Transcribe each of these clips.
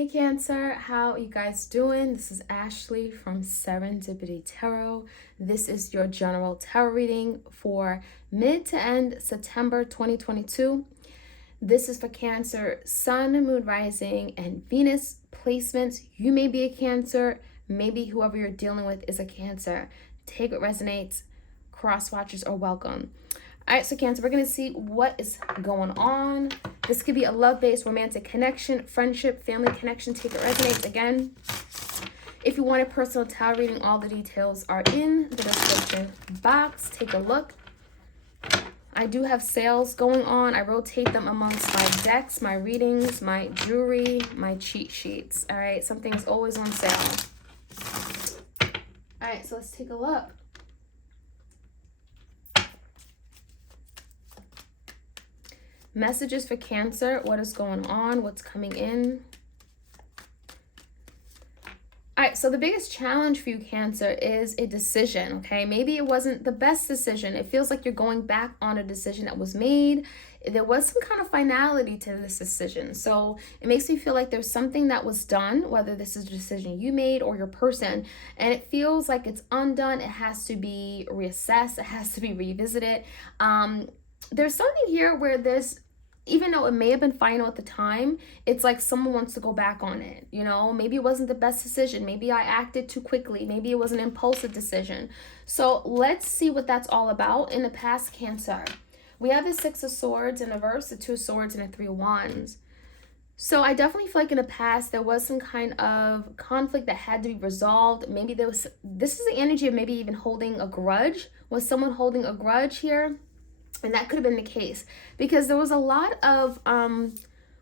Hey Cancer, how are you guys doing? This is Ashley from Serendipity Tarot. This is your general tarot reading for mid to end September 2022. This is for Cancer, Sun, Moon, Rising, and Venus placements. You may be a Cancer, maybe whoever you're dealing with is a Cancer. Take what resonates. Cross watchers are welcome. All right, so Cancer, we're going to see what is going on. This could be a love-based romantic connection, friendship, family connection. Take it resonates. Again, if you want a personal tarot reading, all the details are in the description box. Take a look. I do have sales going on. I rotate them amongst my decks, my readings, my jewelry, my cheat sheets. All right, something's always on sale. All right, so let's take a look. Messages for Cancer. What is going on? What's coming in? All right, so the biggest challenge for you, Cancer, is a decision, okay? Maybe it wasn't the best decision. It feels like you're going back on a decision that was made. There was some kind of finality to this decision. So it makes me feel like there's something that was done, whether this is a decision you made or your person, and it feels like it's undone. It has to be reassessed. It has to be revisited. There's something here where even though it may have been final at the time, it's like someone wants to go back on it. You know, maybe it wasn't the best decision. Maybe I acted too quickly. Maybe it was an impulsive decision. So let's see what that's all about. In the past, Cancer, we have the Six of Swords in reverse, the Two of Swords, and the Three of Wands. So I definitely feel like in the past, there was some kind of conflict that had to be resolved. Maybe this is the energy of maybe even holding a grudge. Was someone holding a grudge here? And that could have been the case because there was a lot of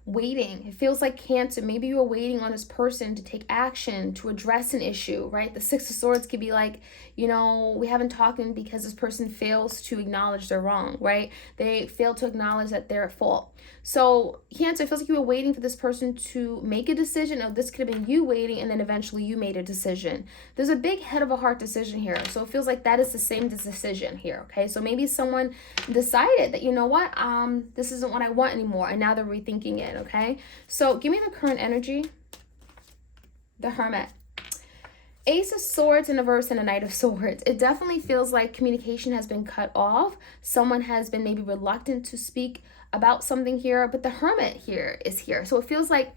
waiting. It feels like Cancer, maybe you were waiting on this person to take action, to address an issue, right? The Six of Swords could be like, you know, we haven't talked because this person fails to acknowledge they're wrong, right? They fail to acknowledge that they're at fault. So Cancer, it feels like you were waiting for this person to make a decision. Oh, this could have been you waiting, and then eventually you made a decision. There's a big head of a heart decision here. So it feels like that is the same decision here, okay? So maybe someone decided that, you know what, this isn't what I want anymore, and now they're rethinking it, okay? So give me the current energy. The Hermit. Ace of Swords in reverse and a Knight of Swords. It definitely feels like communication has been cut off. Someone has been maybe reluctant to speak about something here, but the Hermit here is here. So it feels like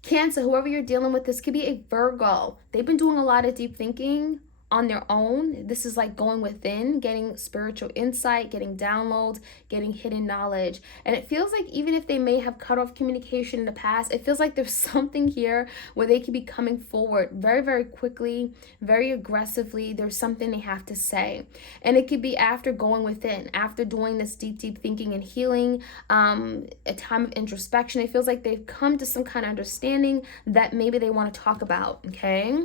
Cancer, whoever you're dealing with, this could be a Virgo. They've been doing a lot of deep thinking on their own. This is like going within, getting spiritual insight, getting downloads, getting hidden knowledge. And it feels like even if they may have cut off communication in the past, it feels like there's something here where they could be coming forward very, very quickly, very aggressively. There's something they have to say. And it could be after going within, after doing this deep, deep thinking and healing, a time of introspection. It feels like they've come to some kind of understanding that maybe they want to talk about, okay?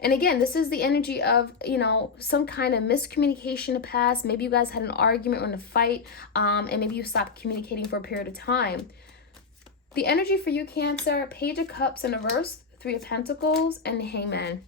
And again, this is the energy of, you know, some kind of miscommunication in the past. Maybe you guys had an argument or a fight, and maybe you stopped communicating for a period of time. The energy for you, Cancer, Page of Cups in reverse, Three of Pentacles, and the Hangman.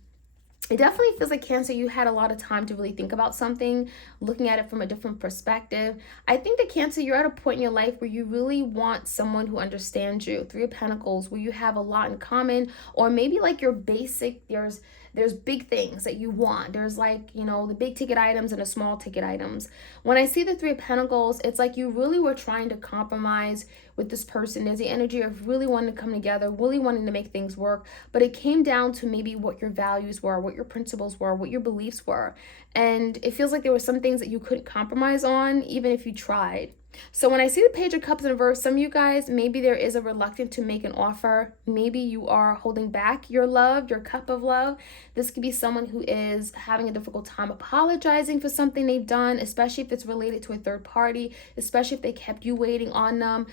It definitely feels like, Cancer, you had a lot of time to really think about something, looking at it from a different perspective. I think that, Cancer, you're at a point in your life where you really want someone who understands you. Three of Pentacles, where you have a lot in common, or maybe like your basic, there's big things that you want. There's like, you know, the big ticket items and the small ticket items. When I see the Three of Pentacles, it's like you really were trying to compromise with this person. There's the energy of really wanting to come together, really wanting to make things work, but it came down to maybe what your values were, what your principles were, what your beliefs were. And it feels like there were some things that you couldn't compromise on, even if you tried. So when I see the Page of Cups in reverse, some of you guys, maybe there is a reluctance to make an offer. Maybe you are holding back your love, your cup of love. This could be someone who is having a difficult time apologizing for something they've done, especially if it's related to a third party, especially if they kept you waiting on them,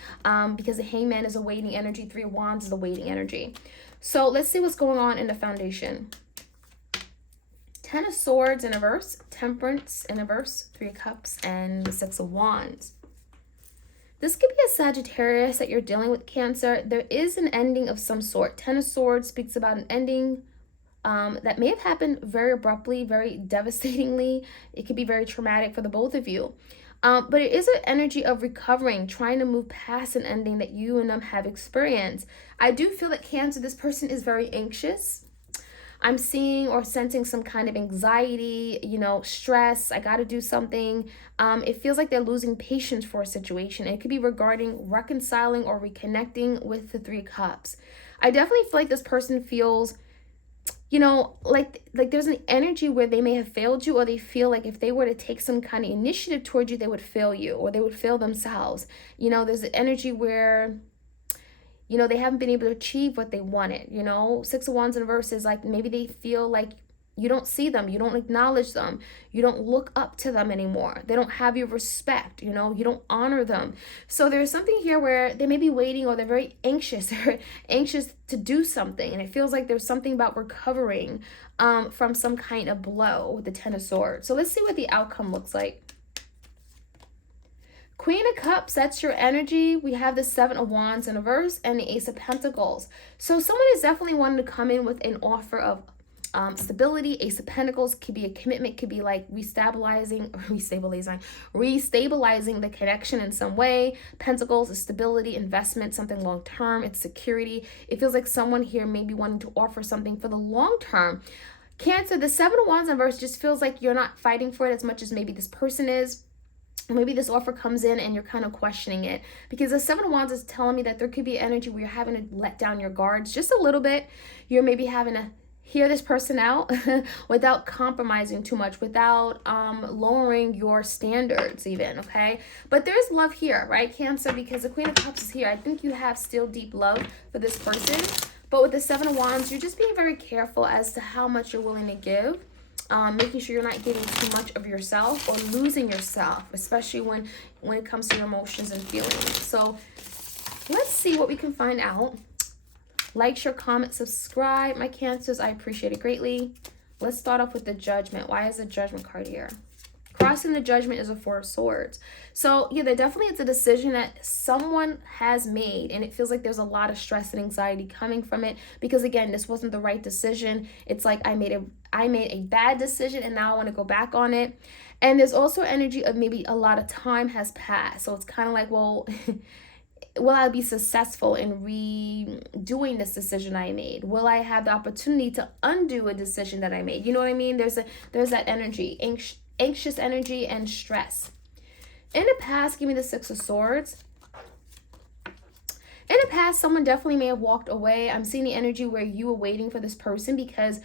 because the Hangman is a waiting energy. Three of Wands is a waiting energy. So let's see what's going on in the foundation. Ten of Swords in reverse, Temperance in reverse, Three of Cups, and the Six of Wands. This could be a Sagittarius that you're dealing with, Cancer. There is an ending of some sort. Ten of Swords speaks about an ending that may have happened very abruptly, very devastatingly. It could be very traumatic for the both of you. But it is an energy of recovering, trying to move past an ending that you and them have experienced. I do feel that Cancer, this person is very anxious. I'm seeing or sensing some kind of anxiety, stress. I got to do something. It feels like they're losing patience for a situation. It could be regarding reconciling or reconnecting with the Three of Cups. I definitely feel like this person feels, like there's an energy where they may have failed you, or they feel like if they were to take some kind of initiative towards you, they would fail you, or they would fail themselves. There's an energy where they haven't been able to achieve what they wanted. Six of Wands in reverse is like maybe they feel like you don't see them, you don't acknowledge them, you don't look up to them anymore. They don't have your respect, you don't honor them. So there's something here where they may be waiting, or they're very anxious. They're anxious to do something, and it feels like there's something about recovering from some kind of blow with the Ten of Swords. So let's see what the outcome looks like. Queen of Cups, that's your energy. We have the Seven of Wands in reverse and the Ace of Pentacles. So someone is definitely wanting to come in with an offer of stability. Ace of Pentacles could be a commitment, could be like restabilizing the connection in some way. Pentacles is stability, investment, something long term. It's security. It feels like someone here may be wanting to offer something for the long term. Cancer, the Seven of Wands in reverse just feels like you're not fighting for it as much as maybe this person is. Maybe this offer comes in and you're kind of questioning it, because the Seven of Wands is telling me that there could be energy where you're having to let down your guards just a little bit. You're maybe having to hear this person out without compromising too much, without lowering your standards even, okay? But there's love here, right, Cancer? Because the Queen of Cups is here. I think you have still deep love for this person. But with the Seven of Wands, you're just being very careful as to how much you're willing to give. Making sure you're not giving too much of yourself or losing yourself, especially when it comes to your emotions and feelings. So let's see what we can find out. Like, share, comment, subscribe, my Cancers. I appreciate it greatly. Let's start off with the Judgment. Why is the Judgment card here? Crossing the Judgment is a Four of Swords. So yeah, there definitely is a decision that someone has made, and it feels like there's a lot of stress and anxiety coming from it, because again, this wasn't the right decision. It's like I made a bad decision and now I want to go back on it. And there's also energy of maybe a lot of time has passed. So it's kind of like, well, will I be successful in redoing this decision I made? Will I have the opportunity to undo a decision that I made? You know what I mean? There's that energy, anxious energy and stress. In the past, give me the Six of Swords. In the past, someone definitely may have walked away. I'm seeing the energy where you were waiting for this person, because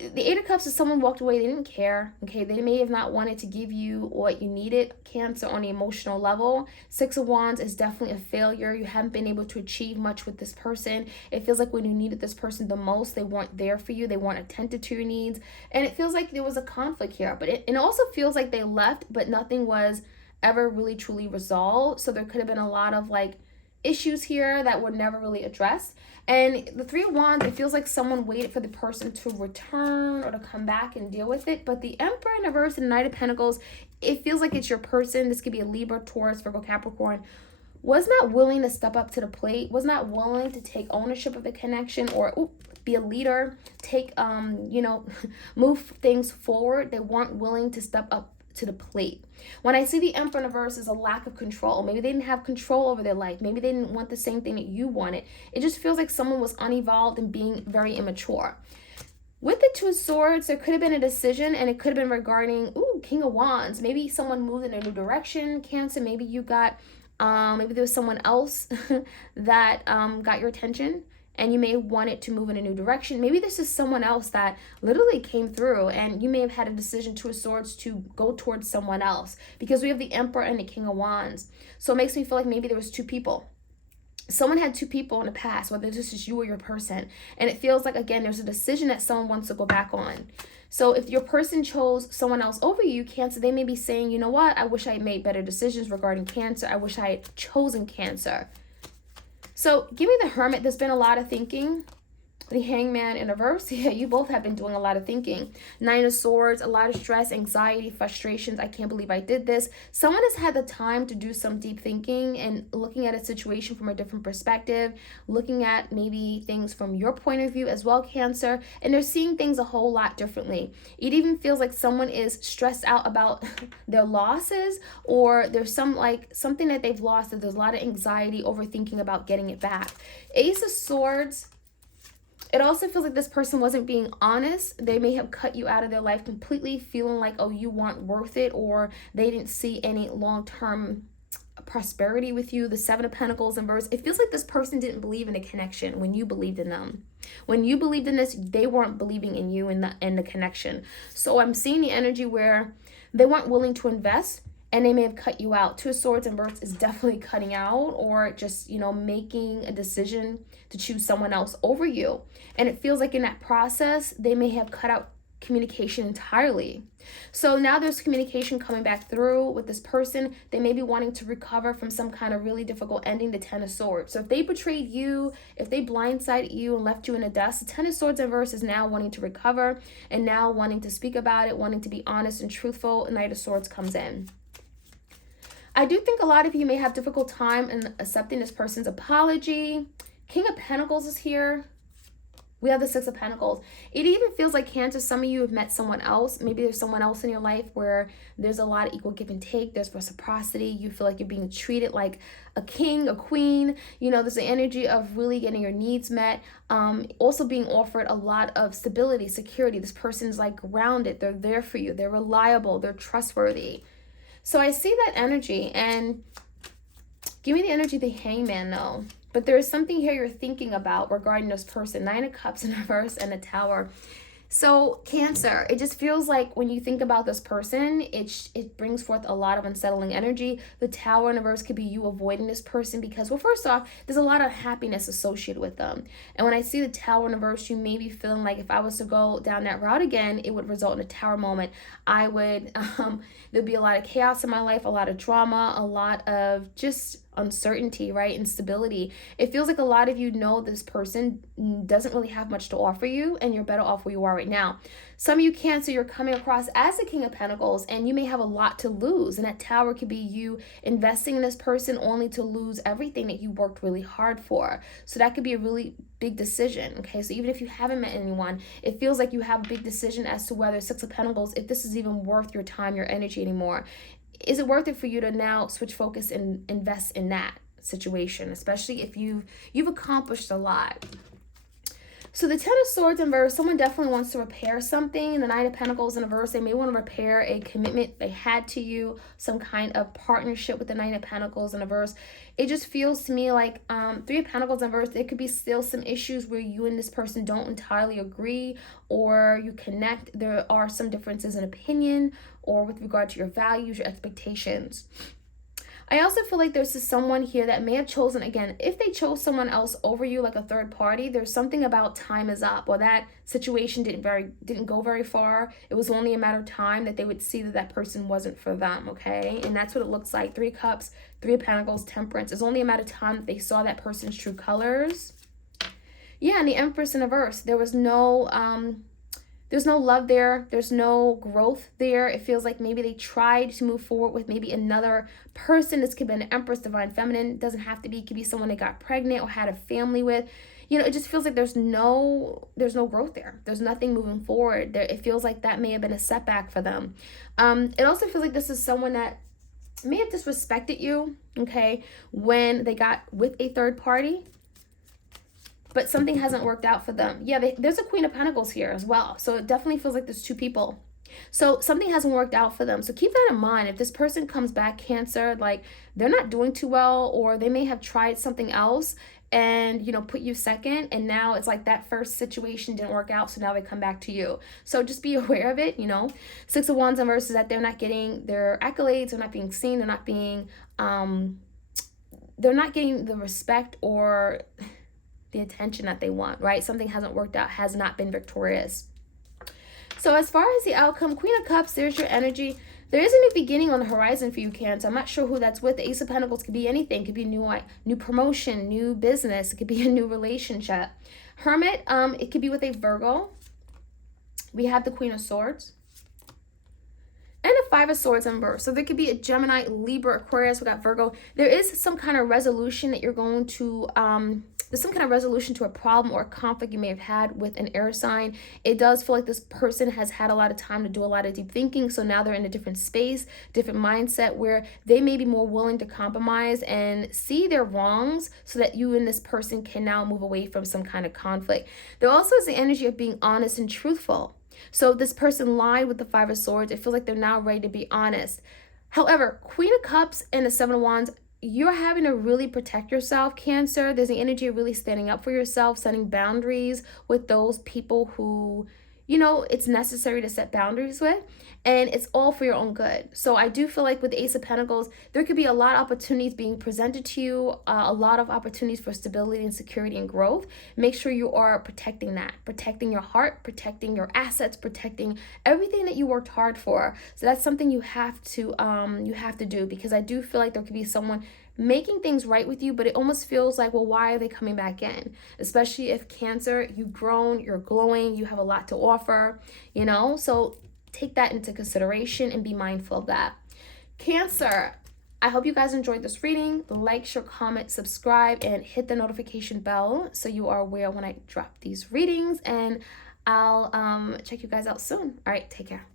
the Eight of Cups is someone walked away. They didn't care. Okay, they may have not wanted to give you what you needed, Cancer, on the emotional level. Six of Wands is definitely a failure. You haven't been able to achieve much with this person. It feels like when you needed this person the most, they weren't there for you. They weren't attentive to your needs. And it feels like there was a conflict here. But it also feels like they left, but nothing was ever really truly resolved. So there could have been a lot of like issues here that were never really addressed. And the Three of Wands, it feels like someone waited for the person to return or to come back and deal with it. But the Emperor in reverse and the Knight of Pentacles, it feels like it's your person. This could be a Libra, Taurus, Virgo, Capricorn. Was not willing to step up to the plate, was not willing to take ownership of the connection, or be a leader, take, move things forward. They weren't willing to step up to the plate. When I see the Emperor in reverse is a lack of control. Maybe they didn't have control over their life. Maybe they didn't want the same thing that you wanted. It just feels like someone was unevolved and being very immature. With the Two of Swords, there could have been a decision, and it could have been regarding, King of Wands. Maybe someone moved in a new direction, Cancer. Maybe you got, maybe there was someone else that got your attention, and you may want it to move in a new direction. Maybe this is someone else that literally came through, and you may have had a decision, Two of Swords, to go towards someone else, because we have the Emperor and the King of Wands. So it makes me feel like maybe there was two people. Someone had two people in the past, whether this is you or your person. And it feels like, again, there's a decision that someone wants to go back on. So if your person chose someone else over you, Cancer, they may be saying, you know what? I wish I had made better decisions regarding Cancer. I wish I had chosen Cancer. So give me the Hermit. There's been a lot of thinking. The Hangman in reverse, yeah, you both have been doing a lot of thinking. Nine of Swords, a lot of stress, anxiety, frustrations. I can't believe I did this. Someone has had the time to do some deep thinking and looking at a situation from a different perspective, looking at maybe things from your point of view as well, Cancer, and they're seeing things a whole lot differently. It even feels like someone is stressed out about their losses, or there's something that they've lost, that there's a lot of anxiety, overthinking about getting it back. Ace of Swords, it also feels like this person wasn't being honest. They may have cut you out of their life completely, feeling like, oh, you weren't worth it, or they didn't see any long-term prosperity with you. The Seven of Pentacles in reverse. It feels like this person didn't believe in a connection when you believed in them. When you believed in this, they weren't believing in you in the connection. So I'm seeing the energy where they weren't willing to invest, and they may have cut you out. Two of Swords in reverse is definitely cutting out, or just, making a decision to choose someone else over you. And it feels like in that process, they may have cut out communication entirely. So now there's communication coming back through with this person. They may be wanting to recover from some kind of really difficult ending, the Ten of Swords. So if they betrayed you, if they blindsided you and left you in the dust, the Ten of Swords in reverse is now wanting to recover and now wanting to speak about it, wanting to be honest and truthful. Knight of Swords comes in. I do think a lot of you may have difficult time in accepting this person's apology. King of Pentacles is here. We have the Six of Pentacles. It even feels like, Cancer, some of you have met someone else. Maybe there's someone else in your life where there's a lot of equal give and take. There's reciprocity. You feel like you're being treated like a king, a queen. There's the energy of really getting your needs met. Also being offered a lot of stability, security. This person's like grounded. They're there for you. They're reliable. They're trustworthy. So I see that energy, and give me the energy of the Hangman though. But there is something here you're thinking about regarding this person. Nine of Cups in reverse and the Tower. So Cancer, it just feels like when you think about this person, it brings forth a lot of unsettling energy. The Tower in reverse could be you avoiding this person because, well, first off, there's a lot of happiness associated with them. And when I see the Tower in reverse, you may be feeling like if I was to go down that route again, it would result in a Tower moment. I would, there'd be a lot of chaos in my life, a lot of drama, a lot of just uncertainty, right? Instability. It feels like a lot of you know this person doesn't really have much to offer you, and you're better off where you are right now. Some of you, Cancer, you're coming across as the King of Pentacles, and you may have a lot to lose, and that Tower could be you investing in this person only to lose everything that you worked really hard for. So that could be a really big decision. Okay, so even if you haven't met anyone, it feels like you have a big decision as to whether Six of Pentacles, if this is even worth your time, your energy anymore. Is it worth it for you to now switch focus and invest in that situation, especially if you've accomplished a lot? So the Ten of Swords in reverse, someone definitely wants to repair something. The Nine of Pentacles in reverse, they may want to repair a commitment they had to you, some kind of partnership with the Nine of Pentacles in reverse. It just feels to me like Three of Pentacles in reverse, there could be still some issues where you and this person don't entirely agree, or you connect. There are some differences in opinion or with regard to your values, your expectations. I also feel like there's someone here that may have chosen, again, if they chose someone else over you, like a third party, there's something about time is up, or that situation didn't go very far. It was only a matter of time that they would see that that person wasn't for them, okay? And that's what it looks like. Three of Cups, Three of Pentacles, Temperance. It's only a matter of time that they saw that person's true colors. Yeah, and the Empress in reverse. There's no love there. There's no growth there. It feels like maybe they tried to move forward with maybe another person. This could be an Empress, Divine Feminine. It doesn't have to be. It could be someone they got pregnant or had a family with. It just feels like there's no growth there. There's nothing moving forward. It feels like that may have been a setback for them. It also feels like this is someone that may have disrespected you, okay, when they got with a third party. But something hasn't worked out for them. Yeah, there's a Queen of Pentacles here as well. So it definitely feels like there's two people. So something hasn't worked out for them. So keep that in mind. If this person comes back, Cancer, like they're not doing too well, or they may have tried something else and, put you second. And now it's like that first situation didn't work out. So now they come back to you. So just be aware of it, Six of Wands in reverse is that they're not getting their accolades. They're not being seen. They're not getting the respect or the attention that they want, right? Something hasn't worked out, has not been victorious. So as far as the outcome, Queen of Cups, there's your energy. There is a new beginning on the horizon for you, Cancer. I'm not sure who that's with. The Ace of Pentacles could be anything. It could be new promotion, new business. It could be a new relationship. Hermit, it could be with a Virgo. We have the Queen of Swords and the Five of Swords in reverse. So there could be a Gemini, Libra, Aquarius. We got Virgo. There is some kind of resolution that you're going to, there's some kind of resolution to a problem or a conflict you may have had with an air sign. It does feel like this person has had a lot of time to do a lot of deep thinking. So now they're in a different space, different mindset where they may be more willing to compromise and see their wrongs so that you and this person can now move away from some kind of conflict. There also is the energy of being honest and truthful. So this person lied with the Five of Swords. It feels like they're now ready to be honest. However, Queen of Cups and the Seven of Wands, you're having to really protect yourself, Cancer. There's the energy of really standing up for yourself, setting boundaries with those people who, you know, it's necessary to set boundaries with, and it's all for your own good. So I do feel like with the Ace of Pentacles, there could be a lot of opportunities being presented to you, a lot of opportunities for stability and security and growth. Make sure you are protecting that, protecting your heart, protecting your assets, protecting everything that you worked hard for. So that's something you have to do, because I do feel like there could be someone making things right with you, but it almost feels like, well, why are they coming back in? Especially if Cancer, you've grown, you're glowing, you have a lot to offer, you know? So take that into consideration and be mindful of that. Cancer, I hope you guys enjoyed this reading. Like, share, comment, subscribe, and hit the notification bell so you are aware when I drop these readings, and I'll check you guys out soon. All right, take care.